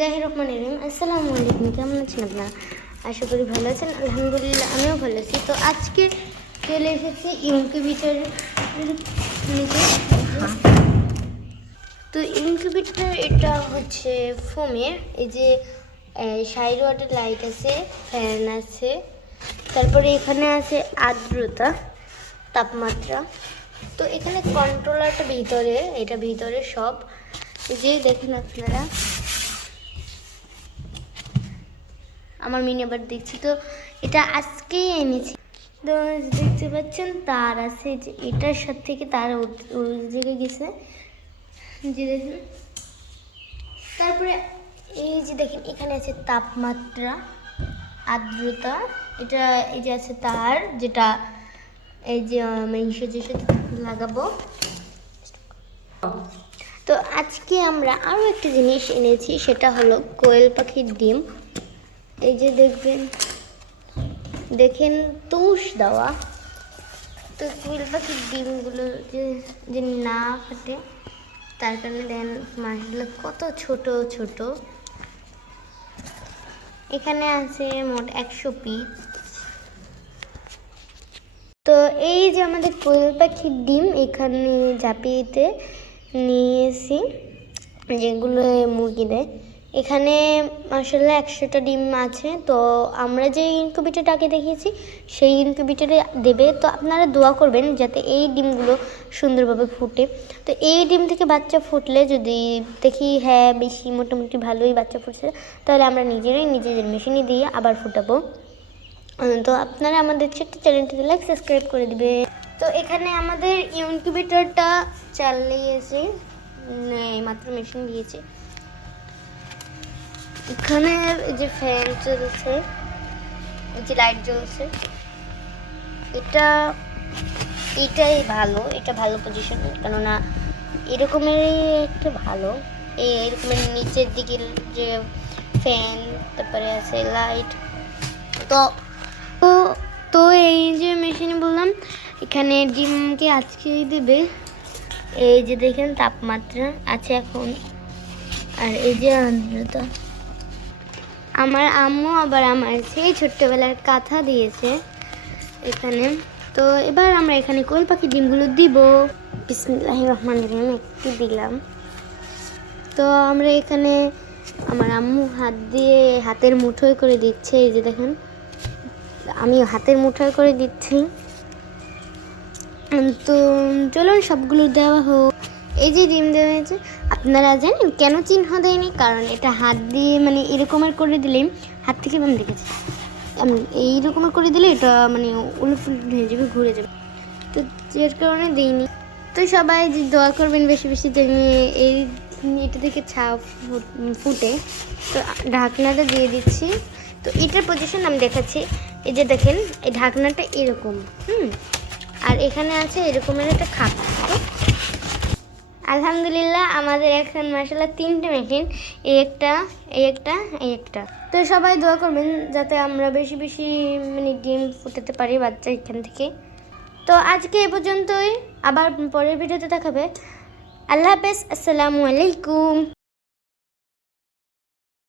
জাহির রহমান রহিম। আসসালামু আলাইকুম, কেমন আছেন আপনারা? আশা করি ভালো আছেন। আলহামদুলিল্লাহ, আমিও ভালো আছি। তো আজকে চলে এসেছি ইনকিউবেটর নিচে। তো ইনকিউবেটর এটা হচ্ছে ফোমের। এই যে সাইড ওয়াটার লাইট আছে ফ্যান আছে। তারপরে এখানে আছে আর্দ্রতা, তাপমাত্রা। তো এখানে কন্ট্রোলারটা ভিতরে, এটা ভিতরে সব। যে দেখেন আপনারা। আমার মিনি আবার দেখছি। তো এটা আজকেই এনেছি। তো দেখতে পাচ্ছেন, তার আছে যে এটার সাথে থেকে তার ওই জায়গায় গেছে। যে দেখুন, তারপরে এই যে দেখেন, এখানে আছে তাপমাত্রা, আর্দ্রতা। এটা এই যে আছে তার, যেটা এই যে মাংস যে সাথে লাগাবো। তো আজকে আমরা আরও একটা জিনিস এনেছি, সেটা হলো কোয়েল পাখির ডিম। এই যে দেখবেন, দেখেন তুষ দেওয়া। তো কোয়েল পাখির ডিমগুলো যে যে না ফাটে, তার কারণে দেন মাছগুলো কত ছোট ছোট। এখানে আছে মোট একশো পিস। তো এই যে আমাদের কোয়েল পাখির ডিম, এখানে জাপিয়েতে নিয়ে এসি যেগুলো মুরগি দেয়। এখানে মাসাল্লাহ একশোটা ডিম আছে। তো আমরা যে আগে দেখিয়েছি, সেই ইনকিউবেটারে দেবে। তো আপনারা দোয়া করবেন যাতে এই ডিমগুলো সুন্দরভাবে ফুটে। তো এই ডিম থেকে বাচ্চা ফুটলে যদি দেখি হ্যাঁ বেশি মোটামুটি ভালোই বাচ্চা ফুটছে, তাহলে আমরা নিজেরাই নিজেদের মেশিনে দিয়ে আবার ফুটাবো। তো আপনারা আমাদের ছোট্ট চ্যানেলটিতে লাইক সাবস্ক্রাইব করে দিবে। তো এখানে আমাদের ইনকিউবেটরটা চালিয়েছে মাত্র মেশিন দিয়েছে। এখানে যে ফ্যান চলছে যে লাইট জ্বলছে, এটা, এটাই ভালো, এটা ভালো পজিশন কেননা এরকমেরই একটা ভালো। এই এরকমের নিচের দিকে যে ফ্যান তারপরে আছে লাইট তো তো তো এই যে মেশিনে বললাম, এখানে ডিমকে আজকেই দেবে। এই যে দেখেন, তাপমাত্রা আছে এখন। আর এই যে আর্দ্রতা। আমার আম্মু আবার আমার সেই ছোট্টবেলার কাঁথা দিয়েছে এখানে। তো এবার আমরা এখানে কোল পাখি ডিমগুলো দিব। বিসমিল্লাহ রহমান রহিম, একটু দিলাম। তো আমরা এখানে আমার আম্মু হাত দিয়ে হাতের মুঠোয় করে দিচ্ছে, এই যে দেখেন। আমি হাতের মুঠোয় করে দিচ্ছি। তো চলুন সবগুলো দেওয়া হোক। এই যে ডিম দেওয়া হয়েছে, আপনারা জানেন কেন চিহ্ন দেয়নি? কারণ এটা হাত দিয়ে মানে এরকমের করে দিলে হাত থেকে আমি দেখেছি আমি এইরকমের করে দিলে এটা মানে উলট হয়ে যাবে ঘুরে যাবে। তো যার কারণে দিইনি তো সবাই যে দোয়া করবেন বেশি বেশি যেন এই এটা থেকে ছাপ ফুটে তো ঢাকনাটা দিয়ে দিচ্ছি। তো এটার পজিশন আমি দেখাচ্ছি। এই যে দেখেন, এই ঢাকনাটা এরকম, হুম? আর এখানে আছে এরকমের একটা খাপ। আলহামদুলিল্লাহ, আমাদের এখন মাসাল্লাহ তিনটে মেশিন এই একটা এই একটা এই একটা। তো সবাই দোয়া করবেন যাতে আমরা বেশি বেশি মানে ডিম ফুটাতে পারি বাচ্চা এখান থেকে। তো আজকে এ পর্যন্তই, আবার পরের ভিডিওতে দেখাবে। আল্লাহ হাফেজ, আসসালামু আলাইকুম।